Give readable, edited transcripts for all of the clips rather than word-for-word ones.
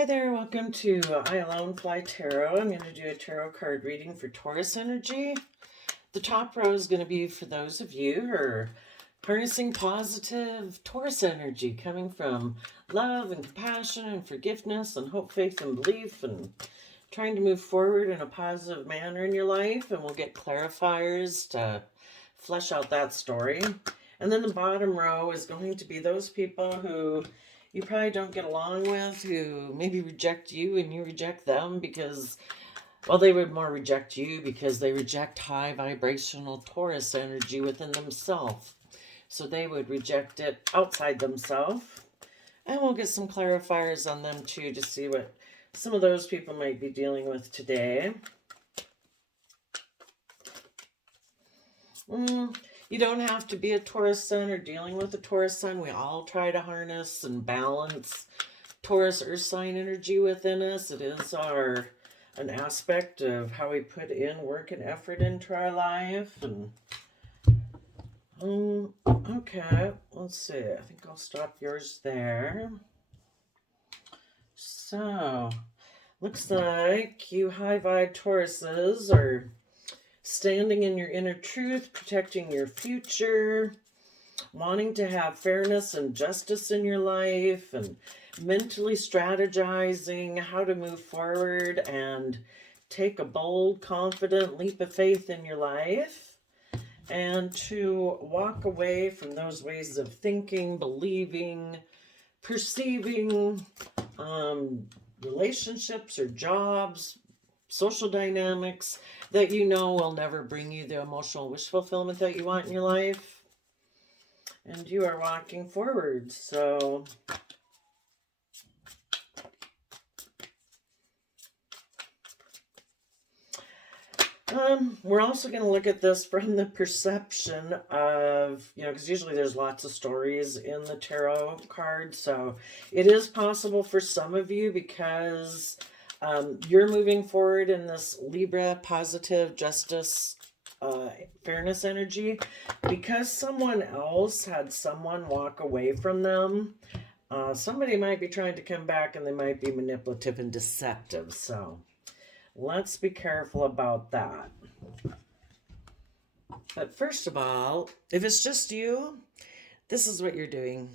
Hi there, welcome to I Alone Fly Tarot. I'm going to do a tarot card reading for Taurus energy. The top row is going to be for those of you who are harnessing positive Taurus energy coming from love and compassion and forgiveness and hope, faith, and belief and trying to move forward in a positive manner in your life. And we'll get clarifiers to flesh out that story. And then the bottom row is going to be those people who you probably don't get along with, who maybe reject you and you reject them because, well, they would more reject you because they reject high vibrational Taurus energy within themselves. So they would reject it outside themselves. And we'll get some clarifiers on them too to see what some of those people might be dealing with today. You don't have to be a Taurus sun or dealing with a Taurus sun. We all try to harness and balance Taurus earth sign energy within us. It is an aspect of how we put in work and effort into our life. And okay, let's see. I think I'll stop yours there. So, looks like you high vibe Tauruses are standing in your inner truth, protecting your future, wanting to have fairness and justice in your life, and mentally strategizing how to move forward and take a bold, confident leap of faith in your life, and to walk away from those ways of thinking, believing, perceiving, relationships or jobs, social dynamics that you know will never bring you the emotional wish fulfillment that you want in your life. And you are walking forward. So we're also going to look at this from the perception of, because usually there's lots of stories in the tarot card. So it is possible for some of you because you're moving forward in this Libra positive justice fairness energy because someone else had someone walk away from them. Somebody might be trying to come back and they might be manipulative and deceptive. So let's be careful about that. But first of all, if it's just you, this is what you're doing.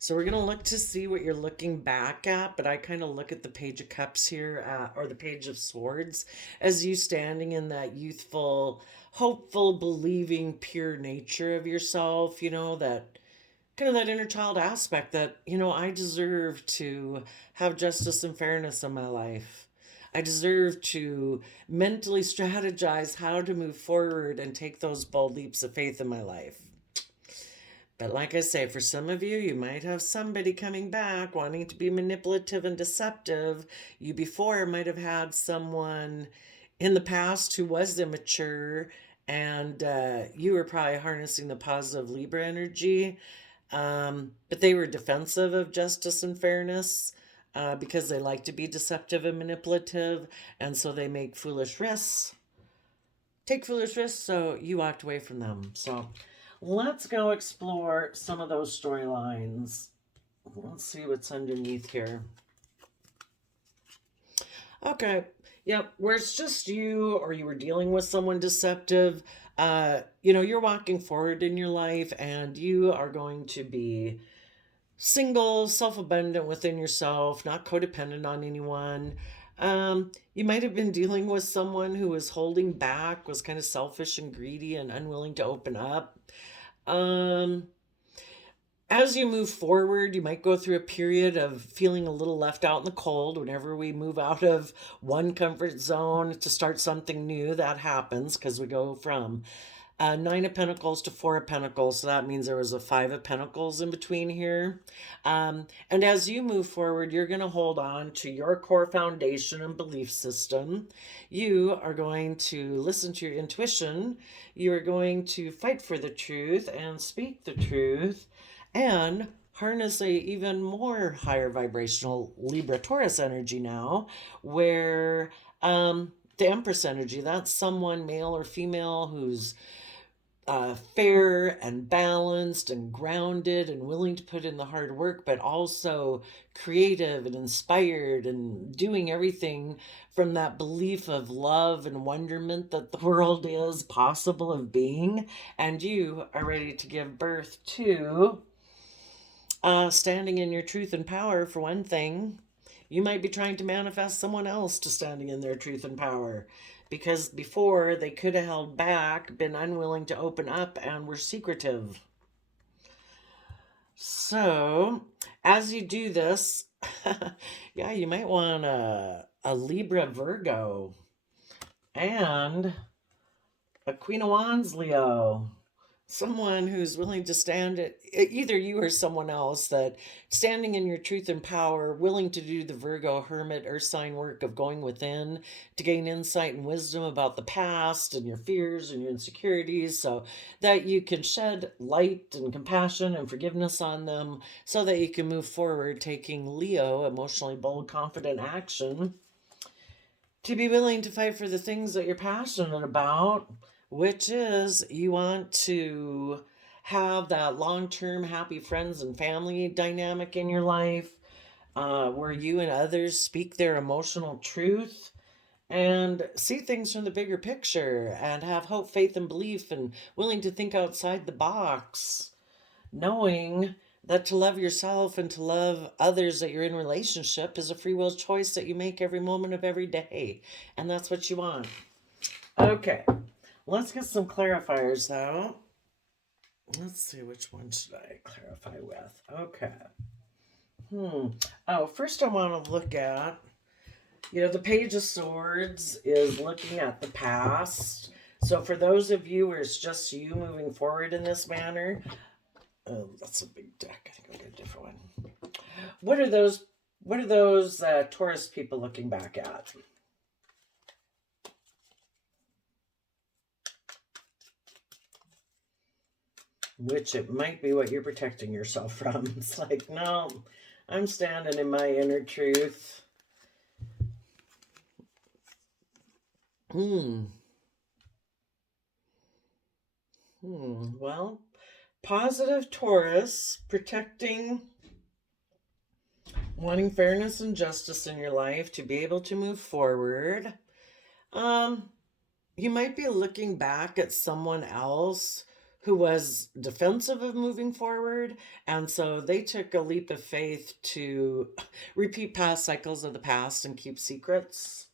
So we're going to look to see what you're looking back at, but I kind of look at the Page of Cups here, or the Page of Swords, as you standing in that youthful, hopeful, believing, pure nature of yourself, that kind of that inner child aspect that, I deserve to have justice and fairness in my life. I deserve to mentally strategize how to move forward and take those bold leaps of faith in my life. But like I say, for some of you, you might have somebody coming back wanting to be manipulative and deceptive. You before might have had someone in the past who was immature, and you were probably harnessing the positive Libra energy. But they were defensive of justice and fairness because they like to be deceptive and manipulative. And so they make foolish risks, take foolish risks. So you walked away from them. So let's go explore some of those storylines. Let's see what's underneath here. Okay. Yep. Where it's just you or you were dealing with someone deceptive, you're walking forward in your life and you are going to be single, self-abundant within yourself, not codependent on anyone. You might have been dealing with someone who was holding back, was kind of selfish and greedy and unwilling to open up. As you move forward, you might go through a period of feeling a little left out in the cold. Whenever we move out of one comfort zone to start something new, that happens because we go from Nine of Pentacles to Four of Pentacles. So that means there was a Five of Pentacles in between here. And as you move forward, you're going to hold on to your core foundation and belief system. You are going to listen to your intuition. You are going to fight for the truth and speak the truth and harness a even more higher vibrational Libra Taurus energy now, where the Empress energy, that's someone male or female who's fair and balanced and grounded and willing to put in the hard work, but also creative and inspired and doing everything from that belief of love and wonderment that the world is possible of being. And you are ready to give birth to standing in your truth and power, for one thing. You might be trying to manifest someone else to standing in their truth and power because before they could have held back, been unwilling to open up, and were secretive. So, as you do this, yeah, you might want a Libra Virgo and a Queen of Wands Leo. Someone who's willing to stand it, either you or someone else, that standing in your truth and power, willing to do the Virgo hermit earth sign work of going within to gain insight and wisdom about the past and your fears and your insecurities, so that you can shed light and compassion and forgiveness on them, so that you can move forward, taking Leo, emotionally bold, confident action, to be willing to fight for the things that you're passionate about, which is you want to have that long term happy friends and family dynamic in your life, where you and others speak their emotional truth and see things from the bigger picture and have hope, faith, and belief, and willing to think outside the box, knowing that to love yourself and to love others that you're in relationship is a free will choice that you make every moment of every day. And that's what you want. Okay, let's get some clarifiers though. Let's see, which one should I clarify with? Okay. Oh, first I want to look at, the Page of Swords is looking at the past. So for those of you where it's just you moving forward in this manner, that's a big deck. I think I'll get a different one. What are those? What are those Taurus people looking back at? Which it might be what you're protecting yourself from. It's like, no, I'm standing in my inner truth. Well, positive Taurus, protecting, wanting fairness and justice in your life to be able to move forward. You might be looking back at someone else who was defensive of moving forward, and so they took a leap of faith to repeat past cycles of the past and keep secrets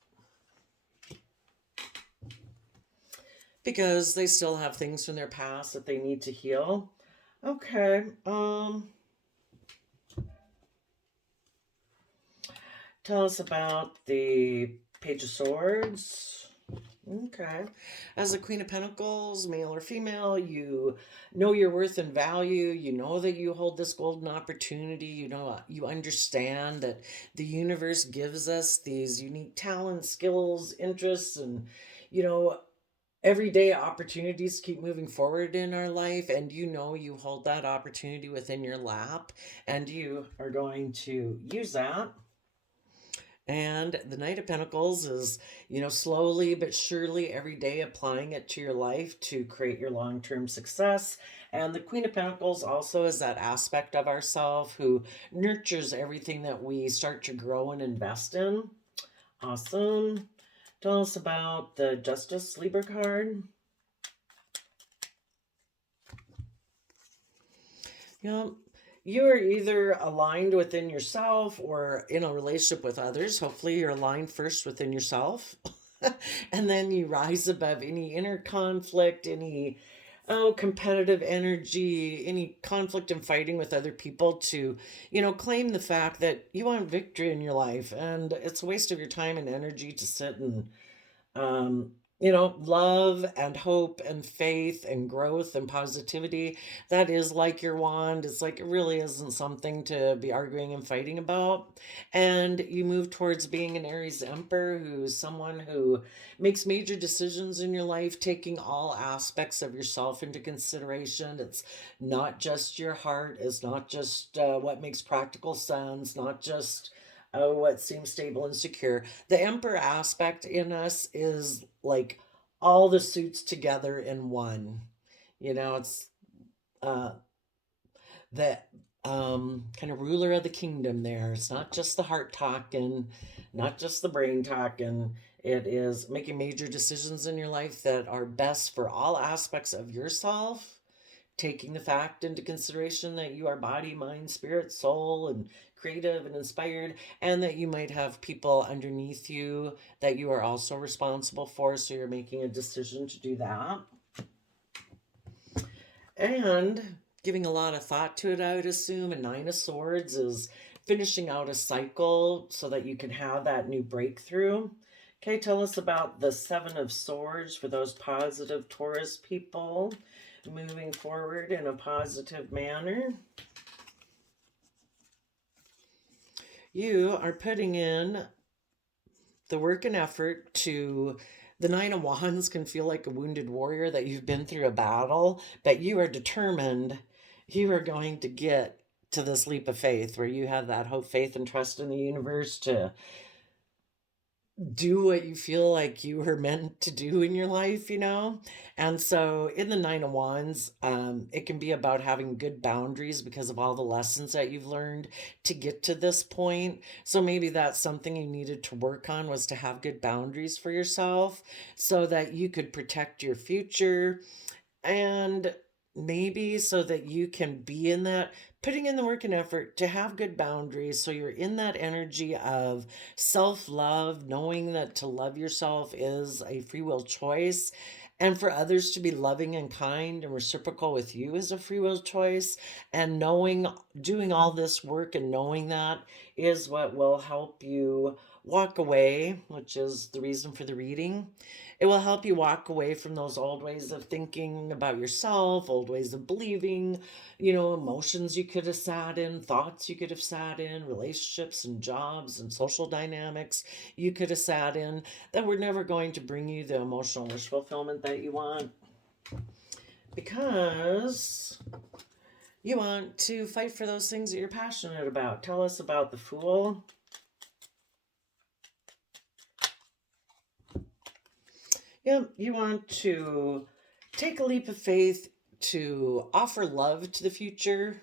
because they still have things from their past that they need to heal. Okay. Tell us about the Page of Swords. Okay. As a Queen of Pentacles, male or female, you know your worth and value. You know that you hold this golden opportunity. You understand that the universe gives us these unique talents, skills, interests, and, you know, everyday opportunities to keep moving forward in our life. And you hold that opportunity within your lap, and you are going to use that. And the Knight of Pentacles is, slowly but surely every day applying it to your life to create your long term success. And the Queen of Pentacles also is that aspect of ourself who nurtures everything that we start to grow and invest in. Awesome. Tell us about the Justice Libra card. Yeah. You are either aligned within yourself or in a relationship with others. Hopefully, you're aligned first within yourself. And then you rise above any inner conflict, any competitive energy, any conflict and fighting with other people to, claim the fact that you want victory in your life. And it's a waste of your time and energy to sit and um, love and hope and faith and growth and positivity. That is like your wand. It's like it really isn't something to be arguing and fighting about. And you move towards being an Aries Emperor, who's someone who makes major decisions in your life, taking all aspects of yourself into consideration. It's not just your heart, it's not just what makes practical sense, not just what seems stable and secure. The Emperor aspect in us is like all the suits together in one. It's uh, the kind of ruler of the kingdom there. It's not just the heart talking, not just the brain talking. It is making major decisions in your life that are best for all aspects of yourself, taking the fact into consideration that you are body, mind, spirit, soul, and creative and inspired, and that you might have people underneath you that you are also responsible for. So you're making a decision to do that. And giving a lot of thought to it, I would assume. And Nine of Swords is finishing out a cycle so that you can have that new breakthrough. Okay, tell us about the Seven of Swords for those positive Taurus people moving forward in a positive manner. You are putting in the work and effort to. The Nine of Wands can feel like a wounded warrior that you've been through a battle, but you are determined you are going to get to this leap of faith where you have that hope, faith, and trust in the universe to do what you feel like you were meant to do in your life. And so in the Nine of Wands, it can be about having good boundaries because of all the lessons that you've learned to get to this point. So maybe that's something you needed to work on, was to have good boundaries for yourself so that you could protect your future, and maybe so that you can be in that, putting in the work and effort to have good boundaries, so you're in that energy of self-love, knowing that to love yourself is a free will choice, and for others to be loving and kind and reciprocal with you is a free will choice. And knowing, doing all this work and knowing that is what will help you walk away, which is the reason for the reading. It will help you walk away from those old ways of thinking about yourself, old ways of believing, emotions you could have sat in, thoughts you could have sat in, relationships and jobs and social dynamics you could have sat in that were never going to bring you the emotional wish fulfillment that you want, because you want to fight for those things that you're passionate about. Tell us about the Fool. Yeah, you want to take a leap of faith to offer love to the future,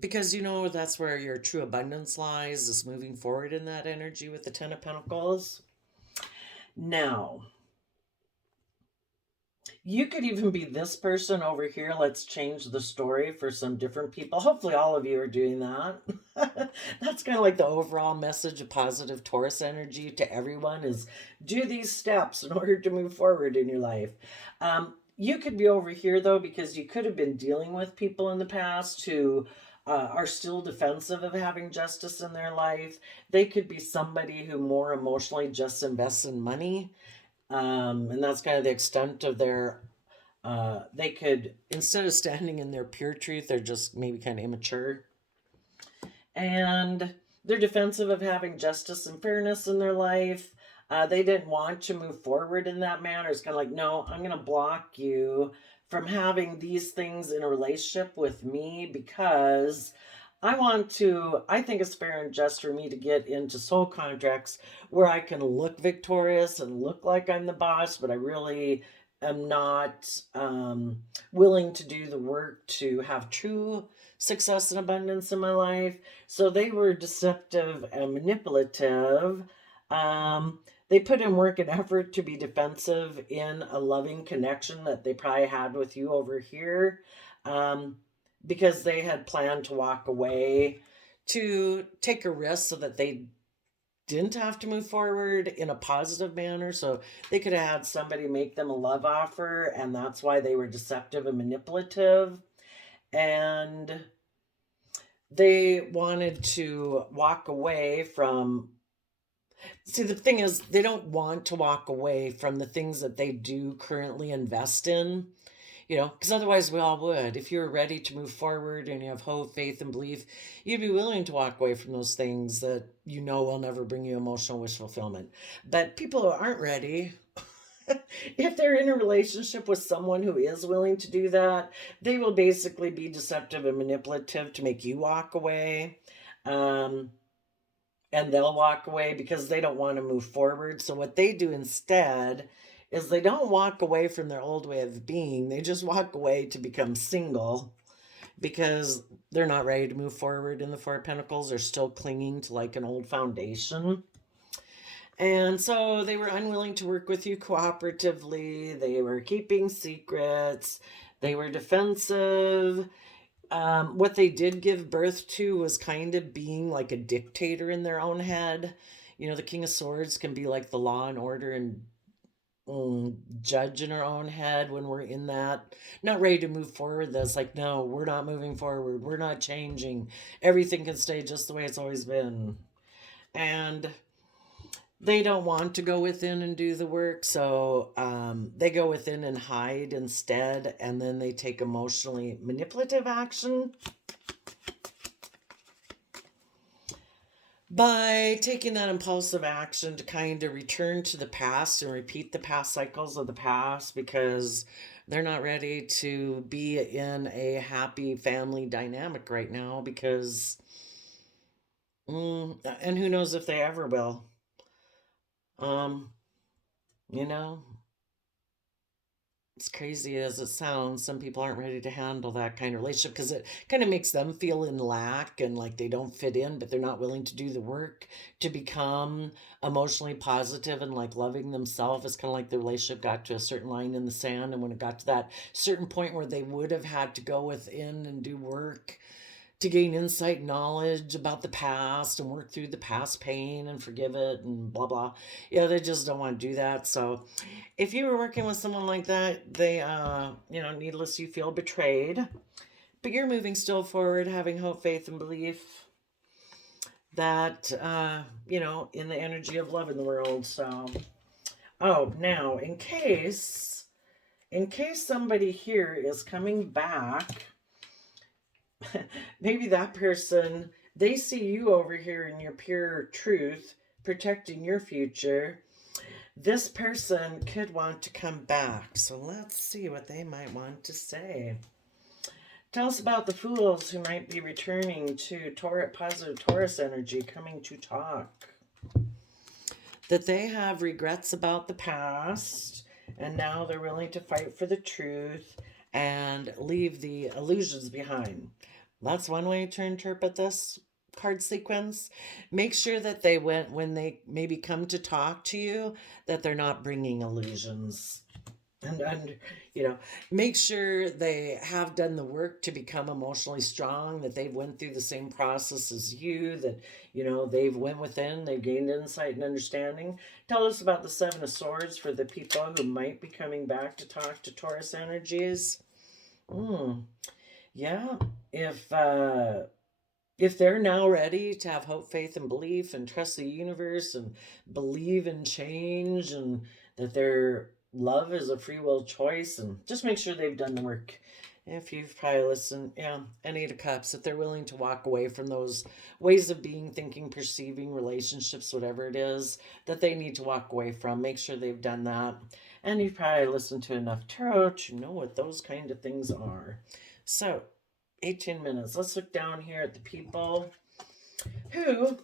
because that's where your true abundance lies, is moving forward in that energy with the Ten of Pentacles. Now, you could even be this person over here. Let's change the story for some different people. Hopefully all of you are doing that. That's kind of like the overall message of positive Taurus energy to everyone, is do these steps in order to move forward in your life. You could be over here though, because you could have been dealing with people in the past who are still defensive of having justice in their life. They could be somebody who more emotionally just invests in money. And that's kind of the extent of their, they could, instead of standing in their pure truth, they're just maybe kind of immature. And they're defensive of having justice and fairness in their life. They didn't want to move forward in that manner. It's kind of like, no, I'm going to block you from having these things in a relationship with me, because I think it's fair and just for me to get into soul contracts where I can look victorious and look like I'm the boss, but I really am not willing to do the work to have true success and abundance in my life. So they were deceptive and manipulative. They put in work and effort to be defensive in a loving connection that they probably had with you over here, because they had planned to walk away, to take a risk so that they didn't have to move forward in a positive manner. So they could have had somebody make them a love offer, and that's why they were deceptive and manipulative. And they wanted to walk away from. See, the thing is, they don't want to walk away from the things that they do currently invest in, because otherwise we all would. If you're ready to move forward and you have hope, faith, and belief, you'd be willing to walk away from those things that will never bring you emotional wish fulfillment. But people who aren't ready, if they're in a relationship with someone who is willing to do that, they will basically be deceptive and manipulative to make you walk away. And they'll walk away because they don't want to move forward. So what they do instead is they don't walk away from their old way of being. They just walk away to become single because they're not ready to move forward in the Four of Pentacles. They're still clinging to like an old foundation. And so they were unwilling to work with you cooperatively. They were keeping secrets. They were defensive. What they did give birth to was kind of being like a dictator in their own head. You know, the King of Swords can be like the law and order and judge in our own head when we're in that, not ready to move forward. That's like, no, we're not moving forward. We're not changing. Everything can stay just the way it's always been. And they don't want to go within and do the work, so they go within and hide instead, and then they take emotionally manipulative action by taking that impulsive action to kind of return to the past and repeat the past cycles of the past because they're not ready to be in a happy family dynamic right now because, and who knows if they ever will. Um, you know, as crazy as it sounds, some people aren't ready to handle that kind of relationship because it kind of makes them feel in lack and like they don't fit in, but they're not willing to do the work to become emotionally positive and like loving themselves. It's kind of like the relationship got to a certain line in the sand, and when it got to that certain point where they would have had to go within and do work to gain insight and knowledge about the past and work through the past pain and forgive it and blah blah. Yeah, they just don't want to do that. So if you were working with someone like that, they needless you feel betrayed. But you're moving still forward, having hope, faith, and belief that in the energy of love in the world. So now in case somebody here is coming back, maybe that person, they see you over here in your pure truth, protecting your future. This person could want to come back. So let's see what they might want to say. Tell us about the fools who might be returning to positive Taurus energy, coming to talk. That they have regrets about the past, and now they're willing to fight for the truth and leave the illusions behind. That's one way to interpret this card sequence. Make sure that when they maybe come to talk to you, that they're not bringing illusions. And make sure they have done the work to become emotionally strong, that they've went through the same process as you, that they've went within, they've gained insight and understanding. Tell us about the Seven of Swords for the people who might be coming back to talk to Taurus energies. Yeah, if they're now ready to have hope, faith, and belief and trust the universe and believe in change and that their love is a free will choice, and just make sure they've done the work. If you've probably listened, and Eight of Cups, that they're willing to walk away from those ways of being, thinking, perceiving, relationships, whatever it is that they need to walk away from. Make sure they've done that. And you've probably listened to enough tarot to know what those kind of things are. So 18 minutes. Let's look down here at the people who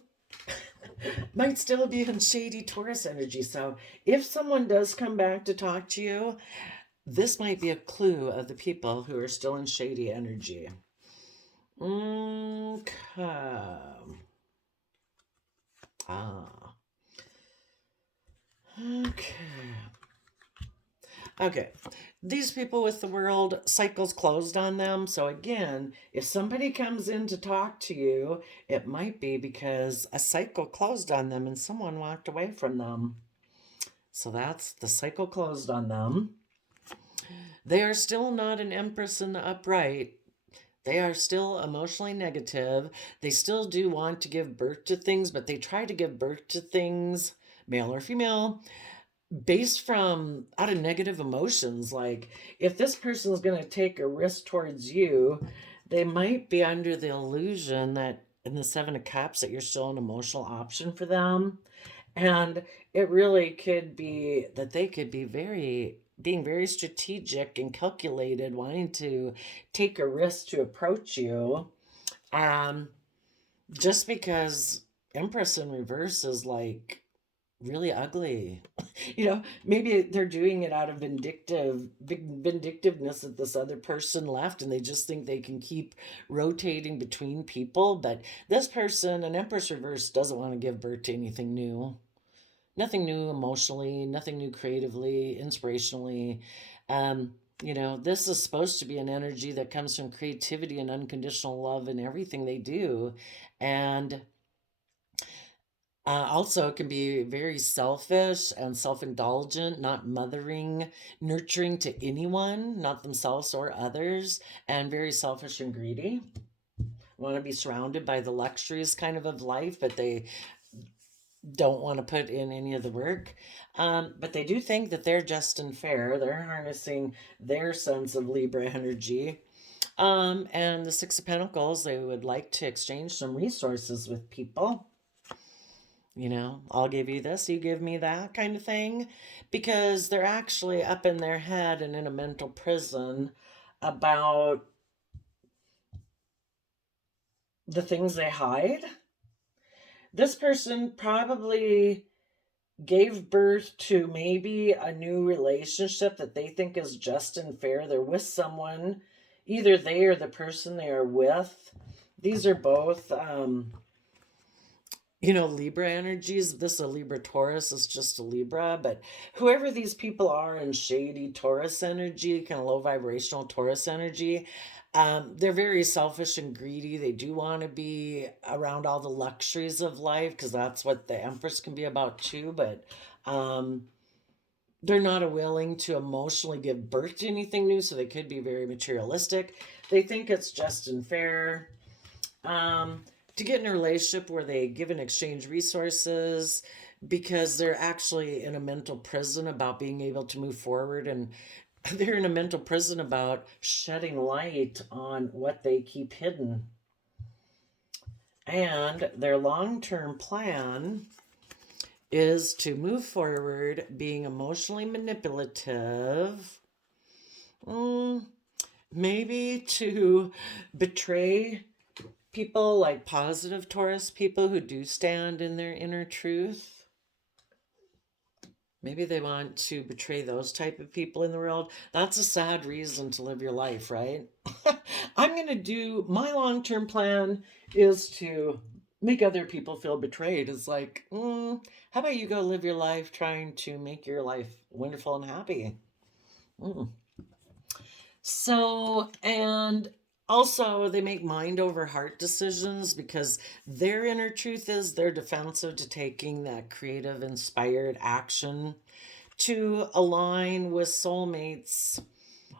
might still be in shady Taurus energy. So if someone does come back to talk to you, this might be a clue of the people who are still in shady energy. Okay. Okay. Okay, these people with the world cycles closed on them. So again, if somebody comes in to talk to you, it might be because a cycle closed on them and someone walked away from them. So that's the cycle closed on them. They are still not an Empress in the upright. They are still emotionally negative. They still do want to give birth to things, but they try to give birth to things, male or female, based from out of negative emotions. Like if this person is going to take a risk towards you, they might be under the illusion that in the Seven of Cups that you're still an emotional option for them. And it really could be that they could be being very strategic and calculated, wanting to take a risk to approach you. Just because Empress in reverse is like really ugly. Maybe they're doing it out of vindictiveness that this other person left, and they just think they can keep rotating between people. But this person, an Empress reverse, doesn't want to give birth to anything new. Nothing new emotionally, nothing new creatively, inspirationally. Um, this is supposed to be an energy that comes from creativity and unconditional love in everything they do. And also, it can be very selfish and self indulgent, not mothering, nurturing to anyone, not themselves or others, and very selfish and greedy. Want to be surrounded by the luxuries kind of life, but they don't want to put in any of the work. But they do think that they're just and fair. They're harnessing their sense of Libra energy. And the Six of Pentacles, they would like to exchange some resources with people. I'll give you this, you give me that kind of thing. Because they're actually up in their head and in a mental prison about the things they hide. This person probably gave birth to maybe a new relationship that they think is just and fair. They're with someone, either they or the person they are with. These are both Libra energies. This is a Libra Taurus, is just a Libra, but whoever these people are in shady Taurus energy, kind of low vibrational Taurus energy, they're very selfish and greedy. They do want to be around all the luxuries of life because that's what the Empress can be about too, but um, they're not willing to emotionally give birth to anything new, so they could be very materialistic. They think it's just and fair. To get in a relationship where they give and exchange resources because they're actually in a mental prison about being able to move forward, and they're in a mental prison about shedding light on what they keep hidden. And their long term plan is to move forward being emotionally manipulative, maybe to betray people, like positive Taurus people who do stand in their inner truth. Maybe they want to betray those type of people in the world. That's a sad reason to live your life, right? I'm going to do my long-term plan is to make other people feel betrayed. It's like, how about you go live your life trying to make your life wonderful and happy? Mm. So, and also they make mind over heart decisions because their inner truth is they're defensive to taking that creative, inspired action to align with soulmates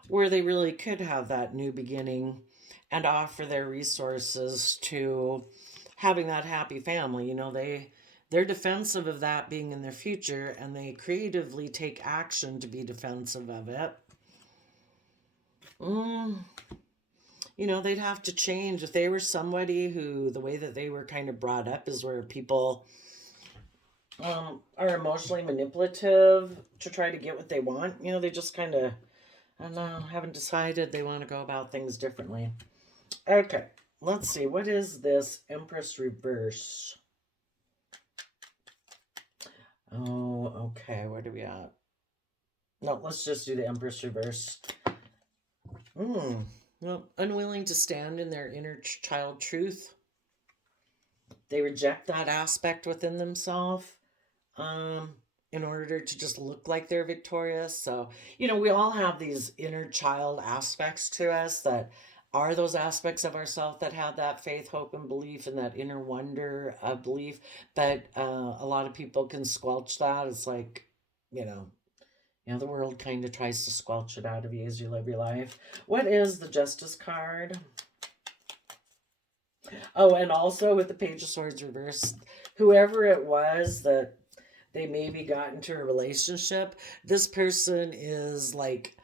where they really could have that new beginning and offer their resources to having that happy family. They're defensive of that being in their future, and they creatively take action to be defensive of it. Mm, they'd have to change if they were somebody who the way that they were kind of brought up is where people are emotionally manipulative to try to get what they want. They just kind of, I don't know, haven't decided they want to go about things differently. Okay, let's see. What is this Empress reverse? Oh, okay. Where do we at? No, let's just do the Empress reverse. Well, unwilling to stand in their inner child truth. They reject that aspect within themselves in order to just look like they're victorious. So, we all have these inner child aspects to us that are those aspects of ourselves that have that faith, hope, and belief, and that inner wonder of belief. But a lot of people can squelch that. It's like, the world kind of tries to squelch it out of you as you live your life. What is the Justice card? Oh, and also with the Page of Swords reversed, whoever it was that they maybe got into a relationship, this person is like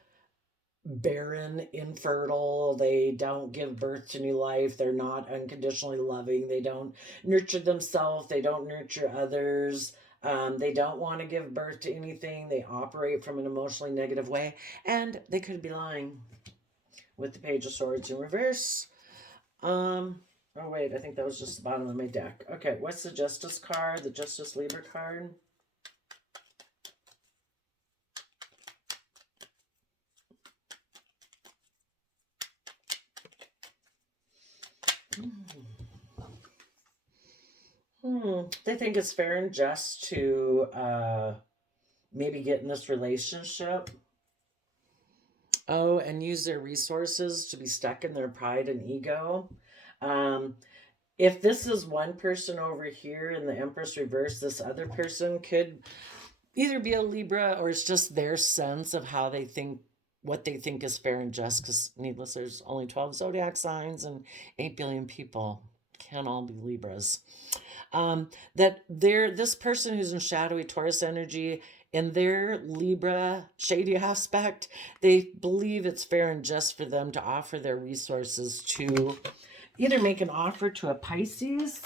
barren, infertile. They don't give birth to new life. They're not unconditionally loving. They don't nurture themselves. They don't nurture others. They don't want to give birth to anything. They operate from an emotionally negative way. And they could be lying with the Page of Swords in reverse. Oh, wait, I think that was just the bottom of my deck. Okay, what's the Justice card? The Justice Libra card? They think it's fair and just to maybe get in this relationship. Oh, and use their resources to be stuck in their pride and ego. Um, if this is one person over here in the Empress reverse, this other person could either be a Libra or it's just their sense of how they think, what they think is fair and just. Because, needless, there's only 12 zodiac signs and 8 billion people. Can't all be Libras. That this person who's in shadowy Taurus energy, in their Libra shady aspect, they believe it's fair and just for them to offer their resources to either make an offer to a Pisces,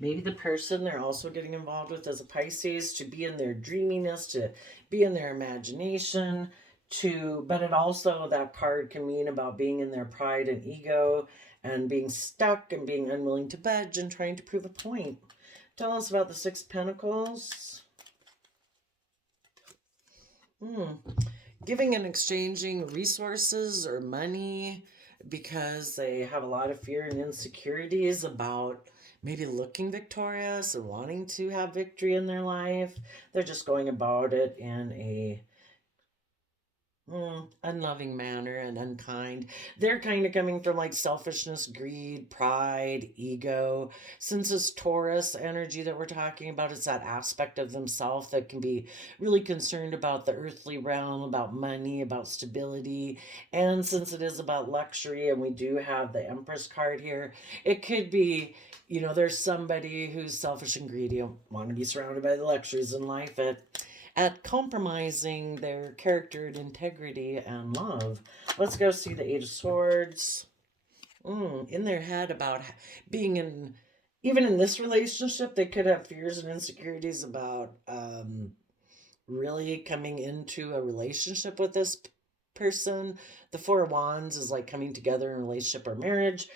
maybe the person they're also getting involved with as a Pisces, to be in their dreaminess, to be in their imagination, but it also, that card can mean about being in their pride and ego and being stuck and being unwilling to budge and trying to prove a point. Tell us about the Six of Pentacles. Giving and exchanging resources or money because they have a lot of fear and insecurities about maybe looking victorious and wanting to have victory in their life. They're just going about it in a unloving manner and unkind. They're kind of coming from like selfishness, greed, pride, ego. Since it's Taurus energy that we're talking about, it's that aspect of themselves that can be really concerned about the earthly realm, about money, about stability. And since it is about luxury, and we do have the Empress card here, it could be, there's somebody who's selfish and greedy and want to be surrounded by the luxuries in life at compromising their character and integrity and love. Let's go see the Eight of Swords. In their head about being in, even in this relationship, they could have fears and insecurities about really coming into a relationship with this person. The Four of Wands is like coming together in a relationship or marriage.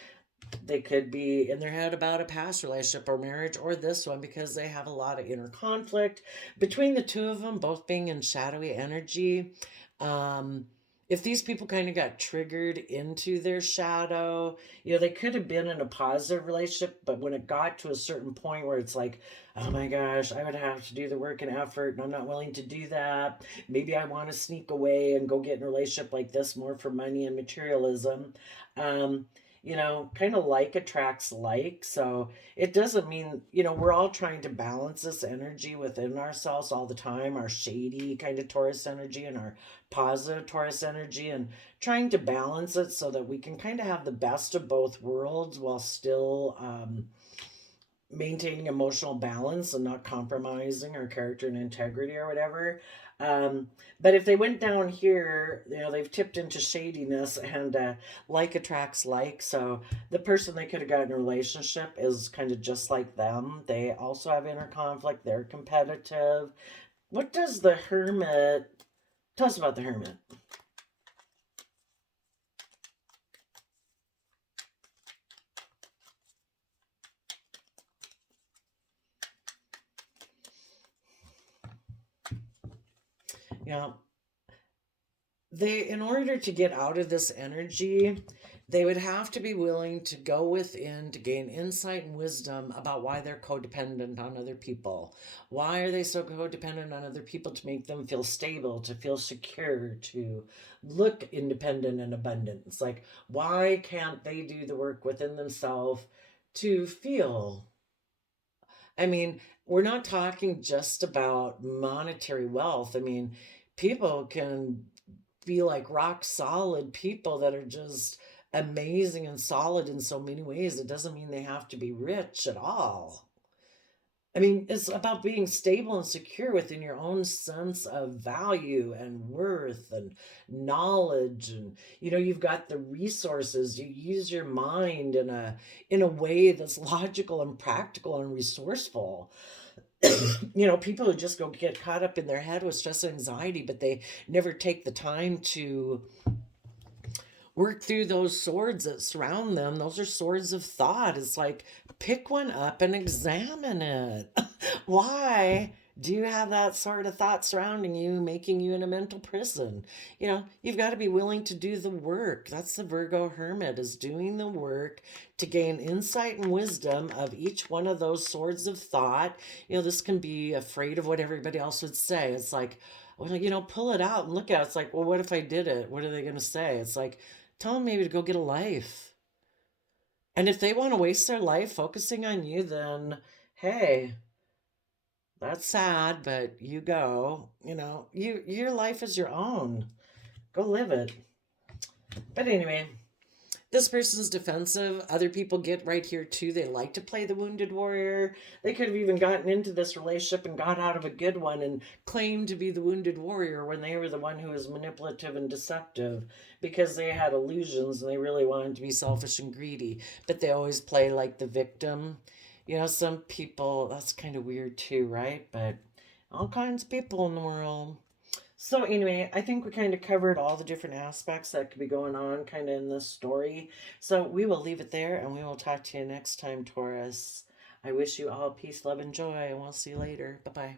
They could be in their head about a past relationship or marriage or this one because they have a lot of inner conflict between the two of them, both being in shadowy energy. If these people kind of got triggered into their shadow, they could have been in a positive relationship, but when it got to a certain point where it's like, oh my gosh, I would have to do the work and effort, and I'm not willing to do that. Maybe I want to sneak away and go get in a relationship like this more for money and materialism. Kind of like attracts like. So it doesn't mean, we're all trying to balance this energy within ourselves all the time, our shady kind of Taurus energy and our positive Taurus energy, and trying to balance it so that we can kind of have the best of both worlds while still maintaining emotional balance and not compromising our character and integrity or whatever. But if they went down here, they've tipped into shadiness, and like attracts like. So the person they could have got in a relationship is kind of just like them. They also have inner conflict. They're competitive. What does the Hermit tell us about the Hermit? Yeah. In order to get out of this energy, they would have to be willing to go within to gain insight and wisdom about why they're codependent on other people. Why are they so codependent on other people? To make them feel stable, to feel secure, to look independent and abundant. It's like, why can't they do the work within themselves to feel? I mean, we're not talking just about monetary wealth. I mean, people can be like rock solid people that are just amazing and solid in so many ways. It doesn't mean they have to be rich at all. I mean, it's about being stable and secure within your own sense of value and worth and knowledge. And you've got the resources. You use your mind in a way that's logical and practical and resourceful. People who just go get caught up in their head with stress and anxiety, but they never take the time to work through those swords that surround them. Those are swords of thought. It's like, pick one up and examine it. Why Do you have that sort of thought surrounding you, making you in a mental prison? You've got to be willing to do the work. That's the Virgo hermit, is doing the work to gain insight and wisdom of each one of those swords of thought. This can be afraid of what everybody else would say. It's like, well, pull it out and look at it. It's like, well, what if I did it? What are they going to say? It's like, tell them maybe to go get a life. And if they want to waste their life focusing on you, then hey, that's sad, but you go. Your life is your own. Go live it. But anyway, this person's defensive. Other people get right here too. They like to play the wounded warrior. They could have even gotten into this relationship and got out of a good one and claimed to be the wounded warrior when they were the one who was manipulative and deceptive, because they had illusions and they really wanted to be selfish and greedy. But they always play like the victim. Some people, that's kind of weird too, right? But all kinds of people in the world. So anyway, I think we kind of covered all the different aspects that could be going on kind of in this story. So we will leave it there and we will talk to you next time, Taurus. I wish you all peace, love, and joy, and we'll see you later. Bye-bye.